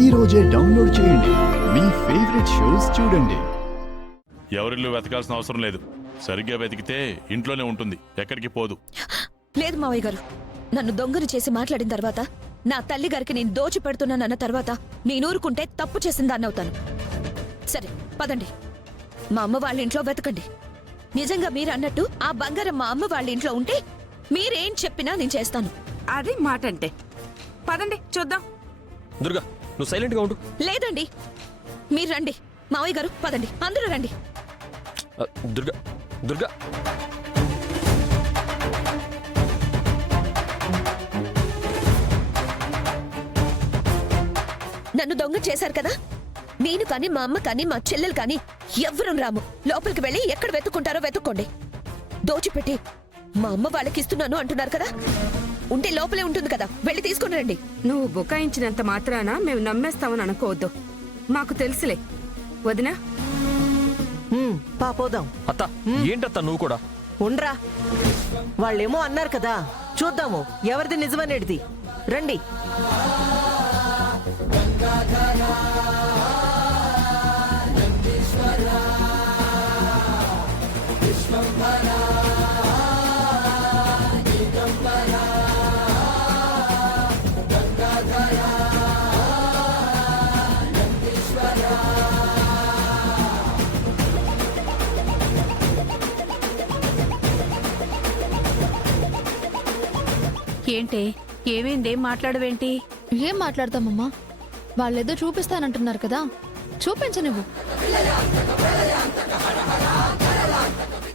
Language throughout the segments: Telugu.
ఈ రోజే డౌన్లోడ్ చేయండి. మీ ఫేవరెట్ షోస్ చూడండి. ఎవరిల్లు వెతకాల్సిన అవసరం లేదు. సరిగ్గా వెతికితే ఇంట్లోనే ఉంటుంది, ఎక్కడికి పోదు. లేదు మావయ్య గారు, నన్ను దొంగను చేసి మాట్లాడిన తర్వాత, నా తల్లి గారికి నేను దోచి పెడుతున్నానన్న తర్వాత నేనూరుకుంటే తప్పు చేసిందాన్ని అవుతాను. సరే పదండి, మా అమ్మ వాళ్ళ ఇంట్లో వెతకండి. నిజంగా మీరు అన్నట్టు ఆ బంగారం మా అమ్మ వాళ్ళ ఇంట్లో ఉంటే మీరేం చెప్పినా నేను చేస్తాను. అది మాట అంటే. పదండి చూద్దాం. దుర్గా, నువ్వు సైలెంట్ గా ఉండు. లేదండి, మీరు రండి. మావయ్య గారు పదండి, అందరూ రండి. దుర్గా, దుర్గా, నన్ను దొంగ చేశారు కదా, నేను కానీ మా అమ్మ కానీ మా చెల్లెలు కానీ ఎవ్వరం రాము. లోపలికి వెళ్ళి ఎక్కడ వెతుక్కుంటారో వెతుక్కోండి. దోచిపెట్టి మా అమ్మ వాళ్ళకి ఇస్తున్నాను అంటున్నారు కదా, ఉంటే లోపలే ఉంటుంది కదా, వెళ్ళి తీసుకుని రండి. నువ్వు బుకాయించినంత మాత్రాన మేము నమ్మేస్తామని అనుకోవద్దు. మాకు తెలుసులే వదినా. పోదాం. అత్త ఏంటత్త నువ్వు కూడా ఉండ్రా, వాళ్ళేమో అన్నారు కదా, చూద్దాము ఎవరిది నిజమనేది. రండి. ఏంటే, ఏమైందేం మాట్లాడవేంటి? ఏం మాట్లాడతామమ్మా, వాళ్ళేదో చూపిస్తానంటున్నారు కదా, చూపించ నువ్వు.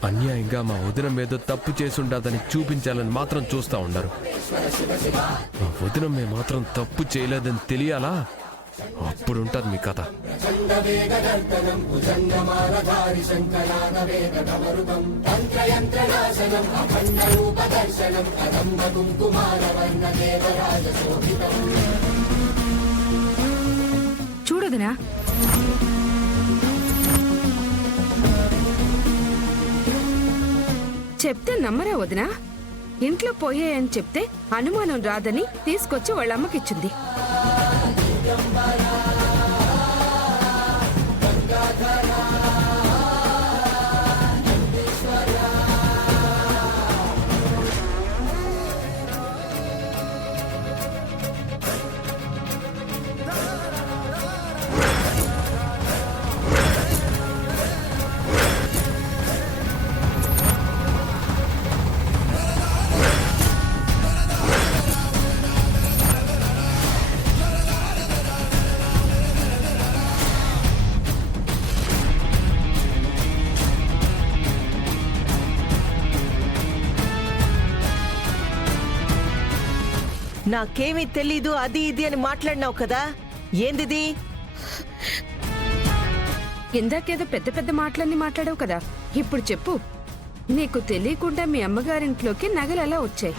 అన్యాయంగా మా వదిన మీద తప్పు చేసుండదని చూపించాలని మాత్రం చూస్తా ఉండరు. మా వదిన మే మాత్రం తప్పు చేయలేదని తెలియాలా, అప్పుడుంటది మీ కథ. చూడదునా, చెప్తే నమ్మరా వదినా? ఇంట్లో పోయాయని చెప్తే అనుమానం రాదని తీసుకొచ్చి వాళ్ళ అమ్మకిచ్చింది. నాకేమీ తెలీదు అది ఇది అని మాట్లాడినావు కదా, ఏందిది? ఇందాకేదో పెద్ద పెద్ద మాటలన్నీ మాట్లాడావు కదా, ఇప్పుడు చెప్పు. నీకు తెలియకుండా మీ అమ్మగారింట్లోకి నగలు ఎలా వచ్చాయి?